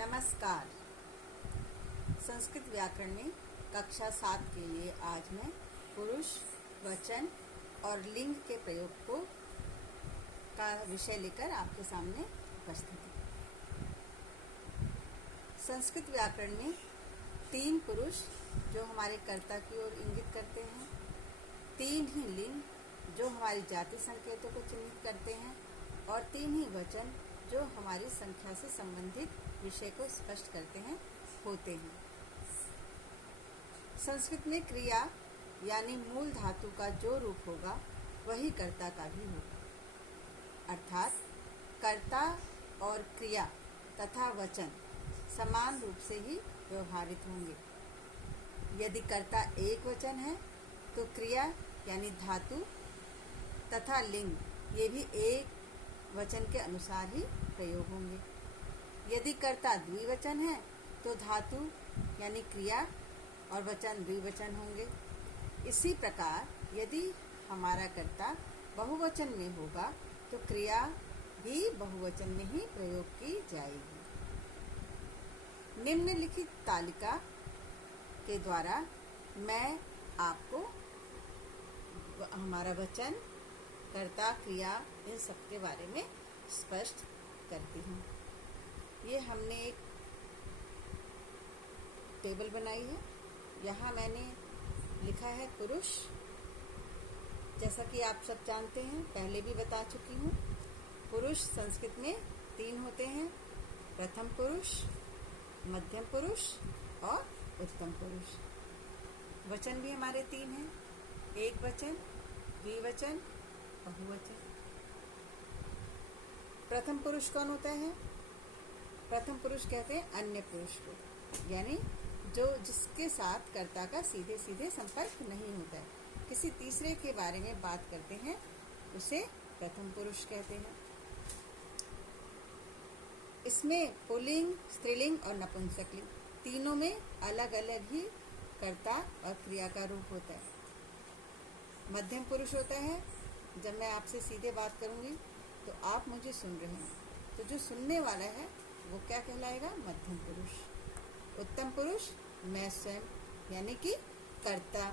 नमस्कार। संस्कृत व्याकरण में कक्षा 7 के लिए आज मैं पुरुष, वचन और लिंग के प्रयोग का विषय लेकर आपके सामने उपस्थित हूँ। संस्कृत व्याकरण में 3 पुरुष जो हमारे कर्ता की ओर इंगित करते हैं, 3 ही लिंग जो हमारी जाति संकेतों को चिन्हित करते हैं और 3 ही वचन जो हमारी संख्या से संबंधित विषय को स्पष्ट करते हैं होते हैं। संस्कृत में क्रिया यानी मूल धातु का जो रूप होगा वही कर्ता का भी होगा, अर्थात कर्ता और क्रिया तथा वचन समान रूप से ही व्यवहारित होंगे। यदि कर्ता एक वचन है तो क्रिया यानी धातु तथा लिंग ये भी एक वचन के अनुसार ही प्रयोग होंगे। यदि कर्ता द्विवचन है तो धातु यानी क्रिया और वचन द्विवचन होंगे। इसी प्रकार यदि हमारा कर्ता बहुवचन में होगा तो क्रिया भी बहुवचन में ही प्रयोग की जाएगी। निम्नलिखित तालिका के द्वारा मैं आपको हमारा वचन, कर्ता, क्रिया इन सब के बारे में स्पष्ट करती हूँ। ये हमने एक टेबल बनाई है। यहाँ मैंने लिखा है पुरुष, जैसा कि आप सब जानते हैं, पहले भी बता चुकी हूँ। पुरुष संस्कृत में 3 होते हैं, प्रथम पुरुष, मध्यम पुरुष और उत्तम पुरुष। वचन भी हमारे 3 हैं, एक वचन, द्विवचन, बहुवचन। प्रथम पुरुष कौन होता है? प्रथम पुरुष कहते हैं अन्य पुरुष को, यानी जिसके साथ कर्ता का सीधे सीधे संपर्क नहीं होता है, किसी तीसरे के बारे में बात करते हैं, उसे प्रथम पुरुष कहते हैं। इसमें पुल्लिंग, स्त्रीलिंग और नपुंसकलिंग तीनों में अलग अलग ही कर्ता और क्रिया का रूप होता है। मध्यम पुरुष होता है, जब मैं आपसे सीधे बात करूंगी तो आप मुझे सुन रहे हैं, तो जो सुनने वाला है वो क्या कहलाएगा? मध्यम पुरुष। उत्तम पुरुष मैं स्वयं यानी कि कर्ता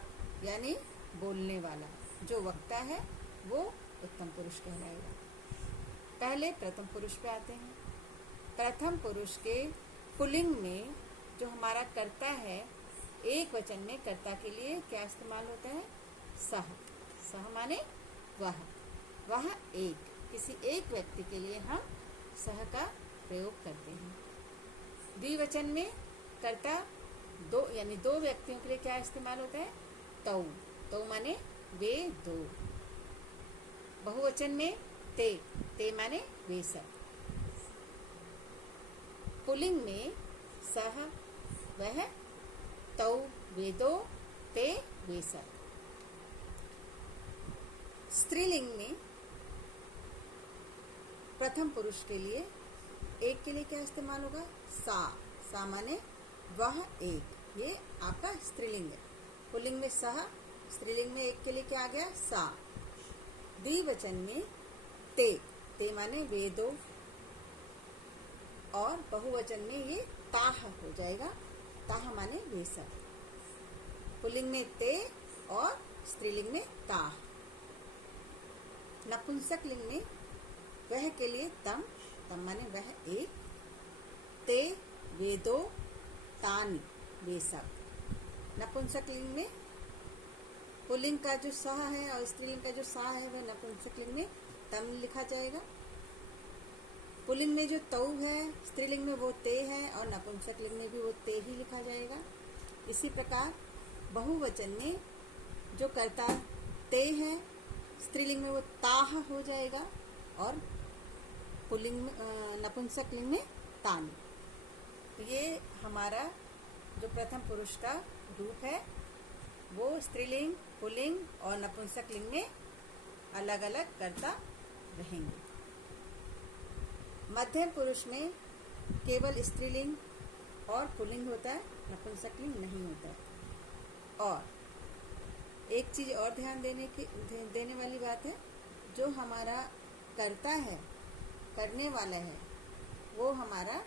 यानी बोलने वाला, जो वक्ता है वो उत्तम पुरुष कहलाएगा। पहले प्रथम पुरुष पे आते हैं। प्रथम पुरुष के पुल्लिंग में जो हमारा कर्ता है, एक वचन में कर्ता के लिए क्या इस्तेमाल होता है? सह। सह माने वह एक, किसी एक व्यक्ति के लिए हम सह का प्रयोग करते हैं। द्विवचन में कर्ता 2 यानी 2 व्यक्तियों के लिए क्या इस्तेमाल होता है? तौ। तौ माने वे 2। बहुवचन में ते माने वे सब। पुल्लिंग में सह वह, तौ वे 2, ते वे सब। स्त्रीलिंग में प्रथम पुरुष के लिए एक के लिए क्या इस्तेमाल होगा? सा। सा माने वह एक, ये आपका स्त्रीलिंग है। पुल्लिंग में सह, स्त्रीलिंग में एक के लिए क्या आ गया? सा। द्विवचन में ते माने वे 2 और बहुवचन में ये ताह हो जाएगा। ताह माने वे सब। पुल्लिंग में ते और स्त्रीलिंग में ताह। नपुंसक लिंग में वह के लिए तम माने वह एक, ते वे 2, तान वे सब। नपुंसक लिंग में पुल्लिंग का जो सह है और स्त्रीलिंग का जो सा है वह नपुंसक लिंग में तम लिखा जाएगा। पुल्लिंग में जो तौ है, स्त्रीलिंग में वो ते है और नपुंसक लिंग में भी वो ते ही लिखा जाएगा। इसी प्रकार बहुवचन में जो कर्ता ते है, स्त्रीलिंग में वो ताह हो जाएगा और पुल्लिंग में नपुंसक लिंग में तान। तो ये हमारा जो प्रथम पुरुष का रूप है वो स्त्रीलिंग, पुल्लिंग और नपुंसक लिंग में अलग अलग कर्ता रहेंगे। मध्यम पुरुष में केवल स्त्रीलिंग और पुल्लिंग होता है, नपुंसक लिंग नहीं होता है। और एक चीज और ध्यान देने वाली बात है, जो हमारा कर्ता है, करने वाला है, वो हमारा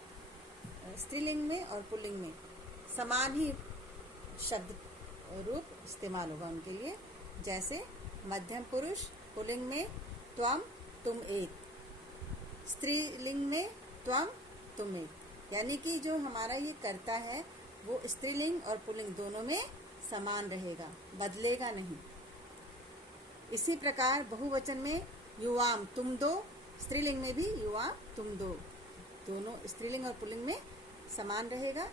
स्त्रीलिंग में और पुल्लिंग में समान ही शब्द रूप इस्तेमाल होगा उनके लिए। जैसे मध्यम पुरुष पुल्लिंग में त्वम तुम एक, स्त्रीलिंग में त्वम तुम एक, यानी कि जो हमारा ये कर्ता है वो स्त्रीलिंग और पुल्लिंग दोनों में समान रहेगा, बदलेगा नहीं। इसी प्रकार बहुवचन में युवाम तुम दो, स्त्रीलिंग में भी युवाम तुम दो, दोनों स्त्रीलिंग और पुल्लिंग में समान रहेगा।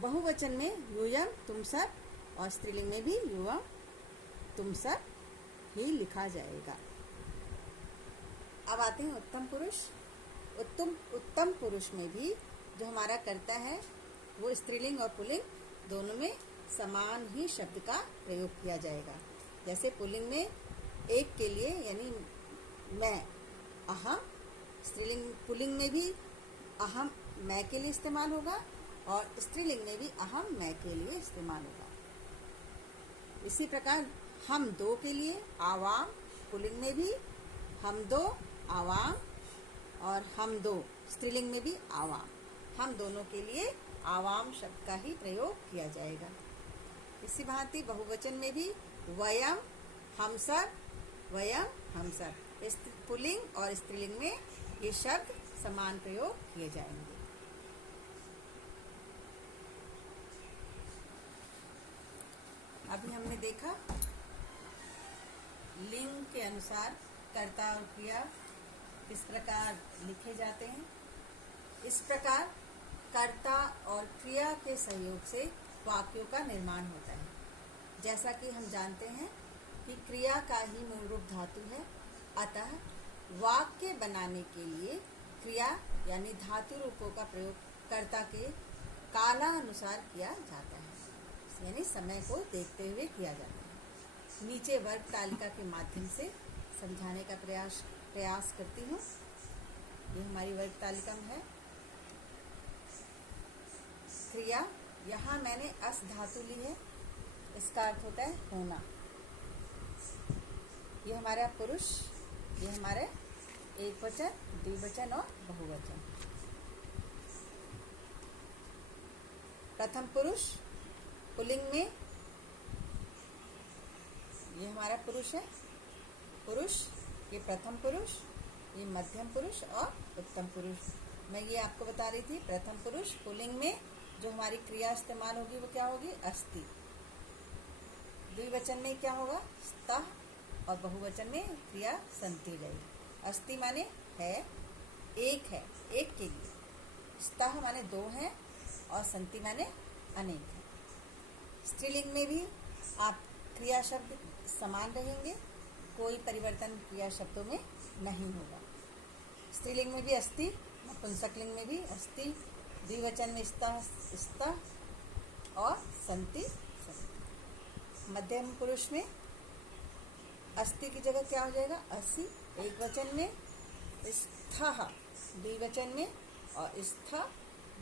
बहुवचन में यूयम तुम सब और स्त्रीलिंग में भी युवम तुम सब ही लिखा जाएगा। अब आते हैं उत्तम पुरुष। उत्तम पुरुष में भी जो हमारा कर्ता है वो स्त्रीलिंग और पुल्लिंग दोनों में समान ही शब्द का प्रयोग किया जाएगा। जैसे पुल्लिंग में एक के लिए यानी मैं, अहम, स्त्रीलिंग पुल्लिंग में भी अहम मैं के लिए इस्तेमाल होगा और स्त्रीलिंग में भी अहम मैं के लिए इस्तेमाल होगा। इसी प्रकार हम दो के लिए आवाम, पुल्लिंग में भी हम दो आवाम और हम दो स्त्रीलिंग में भी आवाम, हम दोनों के लिए आवाम शब्द का ही प्रयोग किया जाएगा। इसी भांति बहुवचन में भी वयम हम सब, वयम हम सब, पुल्लिंग और स्त्रीलिंग में ये शब्द समान प्रयोग किए जाएंगे। अभी हमने देखा लिंग के अनुसार कर्ता और क्रिया किस प्रकार लिखे जाते हैं। इस प्रकार कर्ता और क्रिया के सहयोग से वाक्यों का निर्माण होता है। जैसा कि हम जानते हैं कि क्रिया का ही मूल रूप धातु है, अतः वाक्य बनाने के लिए क्रिया यानी धातु रूपों का प्रयोग कर्ता के कालानुसार किया जाता है, यानी समय को देखते हुए किया जाता है। नीचे वर्ग तालिका के माध्यम से समझाने का प्रयास करती हूँ। ये हमारी वर्ग तालिका में है। क्रिया, यहाँ मैंने अस धातु ली है, इसका अर्थ होता है होना। ये हमारा पुरुष, ये हमारे एक वचन, द्विवचन और बहुवचन। प्रथम पुरुष पुल्लिंग में ये हमारा पुरुष है, पुरुष, ये प्रथम पुरुष, ये मध्यम पुरुष और उत्तम पुरुष। मैं ये आपको बता रही थी, प्रथम पुरुष पुल्लिंग में जो हमारी क्रिया इस्तेमाल होगी वो क्या होगी, अस्ति। द्विवचन में क्या होगा, स्तः, और बहुवचन में क्रिया संति रहेगी। अस्ति माने है, एक है, एक के लिए, स्तः माने दो हैं और संति माने अनेक है। स्त्रीलिंग में भी आप क्रिया शब्द समान रहेंगे, कोई परिवर्तन क्रिया शब्दों में नहीं होगा। स्त्रीलिंग में भी अस्ति, नपुंसकलिंग में भी अस्ति, द्विवचन में स्तः स्तः और संति संति। मध्यम पुरुष में अस्ति की जगह क्या हो जाएगा, असि, एक वचन में, स्थः द्विवचन में और स्थ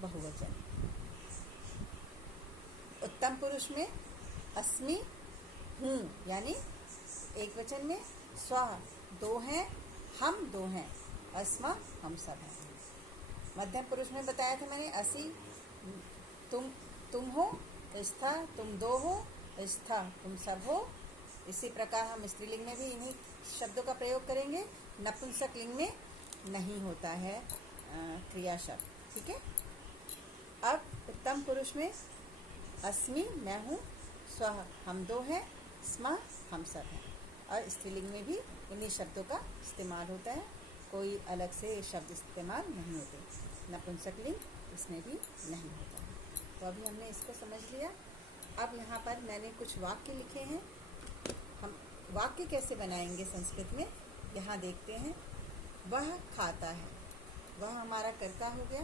बहुवचन। उत्तम पुरुष में अस्मि, हूँ, यानी एक वचन में, स्वः दो हैं, हम दो हैं, अस्मा हम सब हैं। मध्यम पुरुष में बताया था मैंने, असि तुम हो, स्था तुम दो हो, स्था तुम सब हो। इसी प्रकार हम स्त्रीलिंग में भी इन्हीं शब्दों का प्रयोग करेंगे। नपुंसक लिंग में नहीं होता है क्रिया शब्द, ठीक है। अब उत्तम पुरुष में अस्मि मैं हूँ, स्वः हम दो हैं, स्म हम सब हैं, और स्त्रीलिंग में भी इन्हीं शब्दों का इस्तेमाल होता है, कोई अलग से शब्द इस्तेमाल नहीं होते। नपुंसक लिंग इसमें भी नहीं होता है। तो अभी हमने इसको समझ लिया। अब यहाँ पर मैंने कुछ वाक्य लिखे हैं, हम वाक्य कैसे बनाएंगे संस्कृत में यहाँ देखते हैं। वह खाता है, वह हमारा कर्ता हो गया,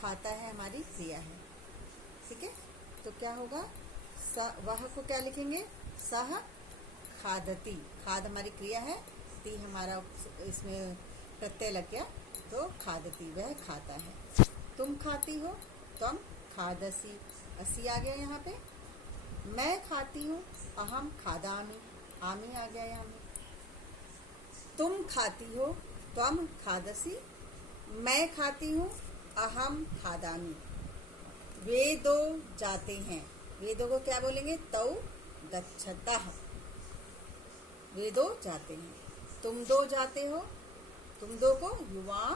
खाता है हमारी क्रिया है, ठीक है। तो क्या होगा, वह को क्या लिखेंगे, सह खादति, खाद हमारी क्रिया है, ती हमारा इसमें प्रत्यय लग गया, तो खादति वह खाता है। तुम खाती हो, तुम खादसी, असी आ गया यहाँ पे। मैं खाती हूँ, अहम खादामी, आमी आ गया यहाँ पे। तुम खाती हो, त्वम खादसी, मैं खाती हूँ, अहम खादामि। वे दो जाते हैं, वे दो को क्या बोलेंगे? तौ गच्छतः। वे दो जाते हैं। तुम दो जाते हो, तुम दो को युवां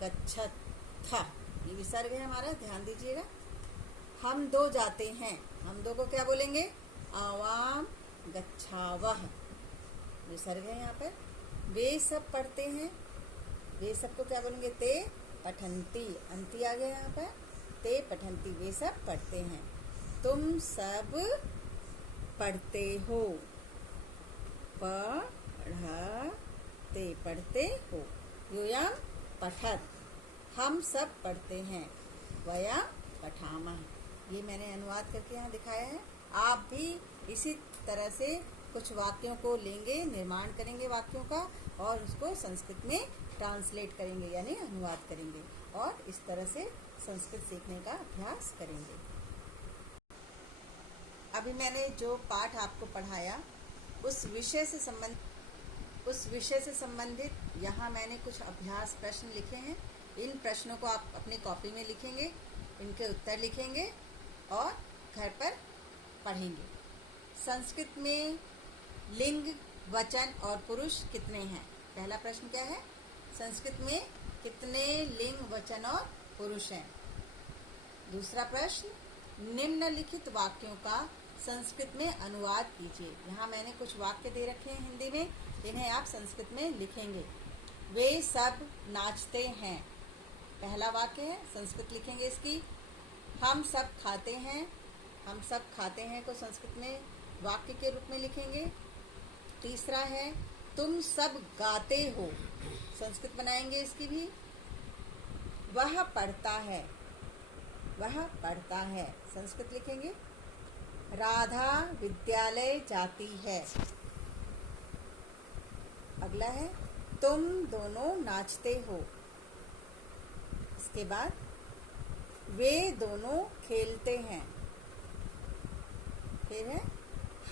गच्छतः। ये विसर्ग है हमारा, ध्यान दीजिएगा। हम दो जाते हैं, हम दो को क्या बोलेंगे? आवाम गच्छावः। विसर्ग है यहाँ पर। वे सब पढ़ते हैं, वे सब को क्या बोलेंगे? ते पठन्ति। अंति आ गया यहाँ पर। ते पठन्ति, वे सब पढ़ते हैं। तुम सब पढ़ते हो, पढ़ते, पढ़ते हो। यूयं पठत्, हम सब पढ़ते हैं। वयं पठामः। ये मैंने अनुवाद करके यहाँ दिखाया है। आप भी इसी तरह से कुछ वाक्यों को लेंगे, निर्माण करेंगे वाक्यों का, और उसको संस्कृत में ट्रांसलेट करेंगे, यानी अनुवाद करेंगे, और इस तरह से संस्कृत सीखने का अभ्यास करेंगे। अभी मैंने जो पाठ आपको पढ़ाया उस विषय से संबंधित यहाँ मैंने कुछ अभ्यास प्रश्न लिखे हैं। इन प्रश्नों को आप अपनी कॉपी में लिखेंगे, इनके उत्तर लिखेंगे और घर पर पढ़ेंगे। संस्कृत में लिंग, वचन और पुरुष कितने हैं? पहला प्रश्न क्या है? संस्कृत में कितने लिंग, वचन और पुरुष हैं? दूसरा प्रश्न, निम्नलिखित वाक्यों का संस्कृत में अनुवाद कीजिए। यहाँ मैंने कुछ वाक्य दे रखे हैं हिंदी में, इन्हें आप संस्कृत में लिखेंगे। वे सब नाचते हैं, पहला वाक्य है, संस्कृत लिखेंगे इसकी। हम सब खाते हैं, हम सब खाते हैं को संस्कृत में वाक्य के रूप में लिखेंगे। तीसरा है, तुम सब गाते हो, संस्कृत बनाएंगे इसकी भी। वह पढ़ता है, वह पढ़ता है, संस्कृत लिखेंगे। राधा विद्यालय जाती है। अगला है, तुम दोनों नाचते हो। इसके बाद, वे दोनों खेलते हैं। फिर है,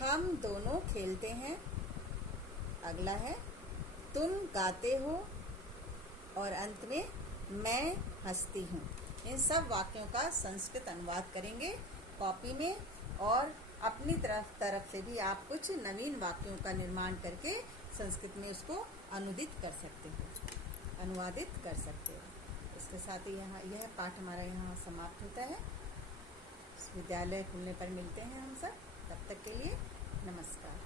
हम दोनों खेलते हैं। अगला है, तुम गाते हो, और अंत में मैं हंसती हूँ। इन सब वाक्यों का संस्कृत अनुवाद करेंगे कॉपी में, और अपनी तरफ से भी आप कुछ नवीन वाक्यों का निर्माण करके संस्कृत में उसको अनुदित कर सकते हो, अनुवादित कर सकते हो। इसके साथ ही यह पाठ हमारा यहाँ समाप्त होता है। विद्यालय खुलने पर मिलते हैं हम सब, तब तक के लिए नमस्कार।